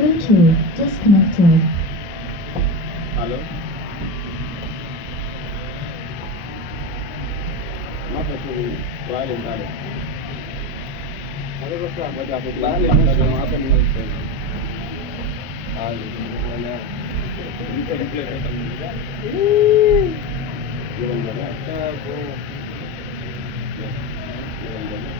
Bluetooth disconnected. Hello? Not actually, why didn't I? Ada basta apa dapat balik masa apa ni masa. Wala. Ini kan play kan. Yung wala ka go. Yung wala.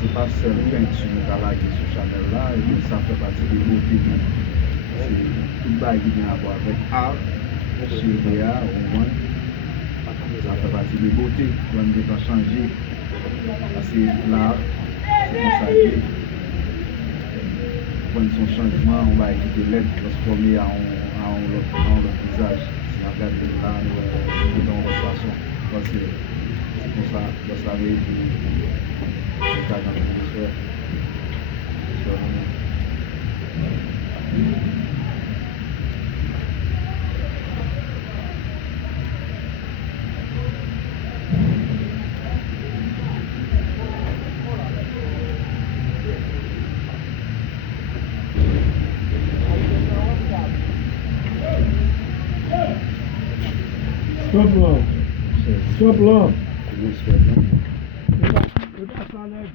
C'est pas seul peinture qui sur Chanel là, ça fait partie de beauté. C'est tout bail qui vient à voir avec art, chez Réa, au moins. Ça fait partie de beauté. On ne peut pas changer. Parce que l'art, c'est comme ça. Quand son changement, on va quitter l'aide transformer en le visage. Si on regarde là, dans votre façon. Parce que c'est comme ça, vous savez, c'est pas dans l'hémisphère. Stop là. Stop là. L'hémisphère, non? Le gars s'enlève.